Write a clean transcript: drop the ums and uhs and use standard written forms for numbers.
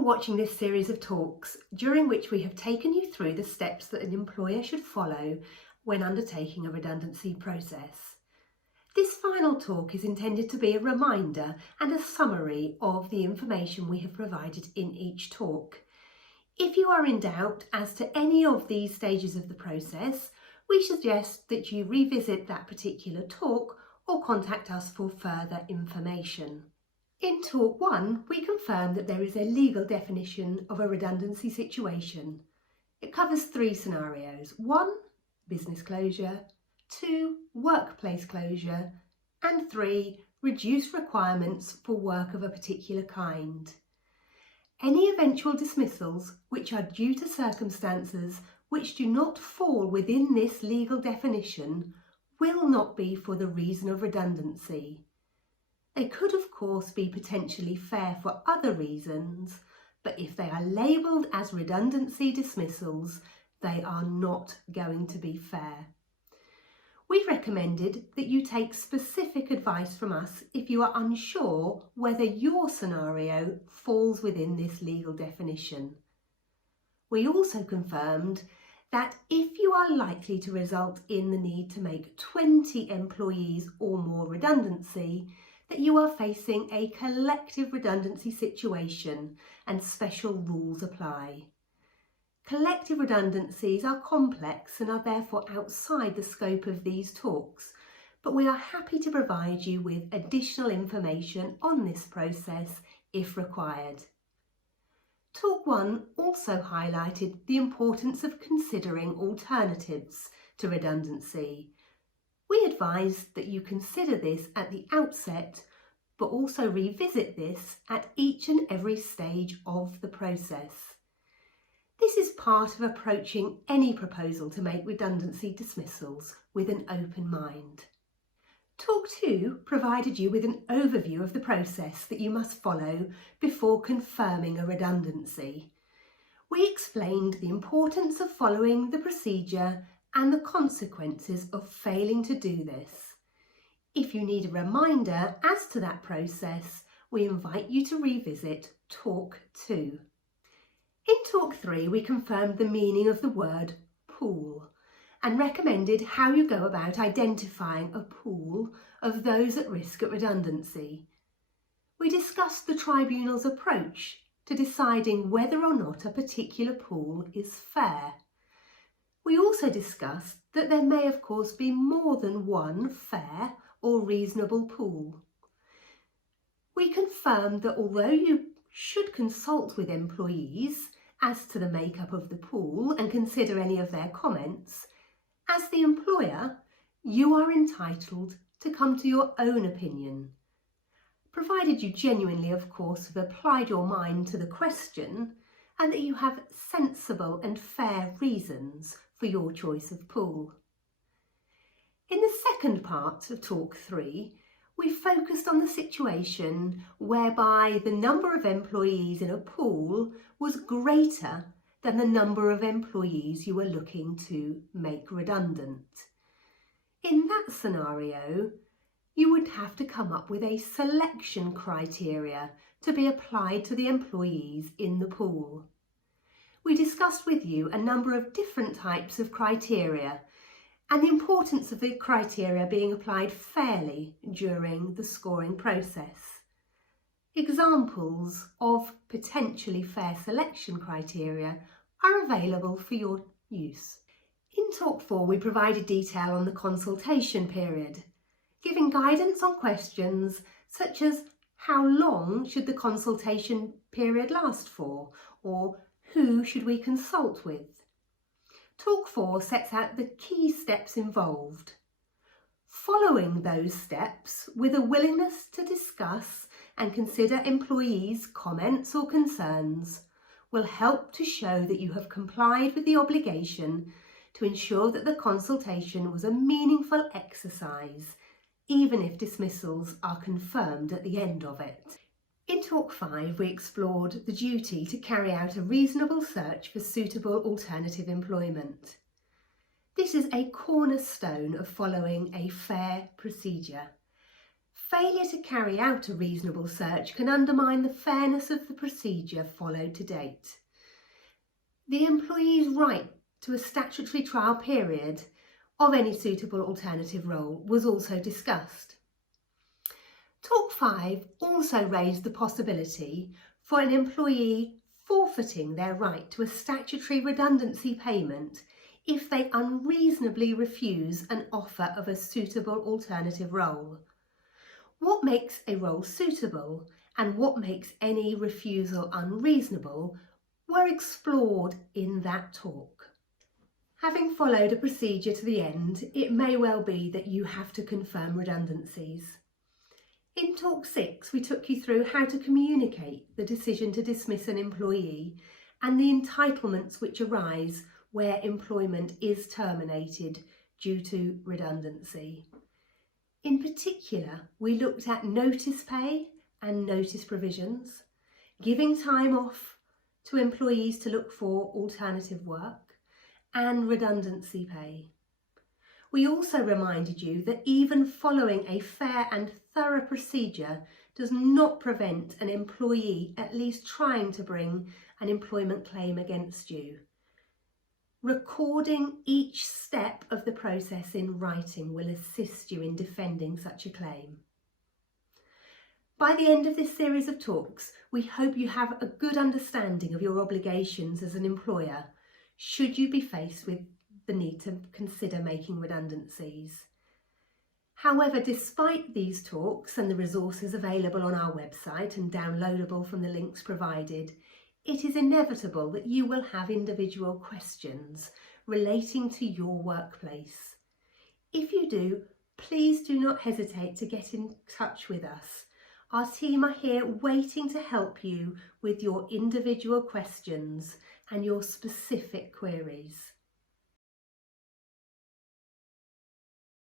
for watching this series of talks, during which we have taken you through the steps that an employer should follow when undertaking a redundancy process. This final talk is intended to be a reminder and a summary of the information we have provided in each talk. If you are in doubt as to any of these stages of the process, we suggest that you revisit that particular talk or contact us for further information. In Talk 1, we confirm that there is a legal definition of a redundancy situation. It covers 3 scenarios: 1, business closure; 2, workplace closure; and 3, reduced requirements for work of a particular kind. Any eventual dismissals which are due to circumstances which do not fall within this legal definition will not be for the reason of redundancy. They could, of course, be potentially fair for other reasons, but if they are labelled as redundancy dismissals, they are not going to be fair. We recommended that you take specific advice from us if you are unsure whether your scenario falls within this legal definition. We also confirmed that if you are likely to result in the need to make 20 employees or more redundancy, that you are facing a collective redundancy situation and special rules apply. Collective redundancies are complex and are therefore outside the scope of these talks, but we are happy to provide you with additional information on this process if required. Talk 1 also highlighted the importance of considering alternatives to redundancy. We advise that you consider this at the outset, but also revisit this at each and every stage of the process. This is part of approaching any proposal to make redundancy dismissals with an open mind. Talk 2 provided you with an overview of the process that you must follow before confirming a redundancy. We explained the importance of following the procedure and the consequences of failing to do this. If you need a reminder as to that process, we invite you to revisit Talk 2. In Talk 3, we confirmed the meaning of the word pool and recommended how you go about identifying a pool of those at risk of redundancy. We discussed the tribunal's approach to deciding whether or not a particular pool is fair. We also discussed that there may of course be more than one fair or reasonable pool. We confirmed that although you should consult with employees as to the makeup of the pool and consider any of their comments, as the employer, you are entitled to come to your own opinion, provided you genuinely, of course, have applied your mind to the question and that you have sensible and fair reasons for your choice of pool. In the second part of Talk 3, we focused on the situation whereby the number of employees in a pool was greater than the number of employees you were looking to make redundant. In that scenario, you would have to come up with a selection criteria to be applied to the employees in the pool. We discussed with you a number of different types of criteria and the importance of the criteria being applied fairly during the scoring process. Examples of potentially fair selection criteria are available for your use. In Talk 4, we provided detail on the consultation period, giving guidance on questions such as how long should the consultation period last for, or who should we consult with? Talk 4 sets out the key steps involved. Following those steps with a willingness to discuss and consider employees' comments or concerns will help to show that you have complied with the obligation to ensure that the consultation was a meaningful exercise, even if dismissals are confirmed at the end of it. In Talk 5, we explored the duty to carry out a reasonable search for suitable alternative employment. This is a cornerstone of following a fair procedure. Failure to carry out a reasonable search can undermine the fairness of the procedure followed to date. The employee's right to a statutory trial period of any suitable alternative role was also discussed. Talk 5 also raised the possibility for an employee forfeiting their right to a statutory redundancy payment if they unreasonably refuse an offer of a suitable alternative role. What makes a role suitable and what makes any refusal unreasonable were explored in that talk. Having followed a procedure to the end, it may well be that you have to confirm redundancies. In Talk 6, we took you through how to communicate the decision to dismiss an employee and the entitlements which arise where employment is terminated due to redundancy. In particular, we looked at notice pay and notice provisions, giving time off to employees to look for alternative work, and redundancy pay. We also reminded you that even following a fair and thorough procedure does not prevent an employee at least trying to bring an employment claim against you. Recording each step of the process in writing will assist you in defending such a claim. By the end of this series of talks, we hope you have a good understanding of your obligations as an employer should you be faced with the need to consider making redundancies. However, despite these talks and the resources available on our website and downloadable from the links provided, it is inevitable that you will have individual questions relating to your workplace. If you do, please do not hesitate to get in touch with us. Our team are here waiting to help you with your individual questions and your specific queries.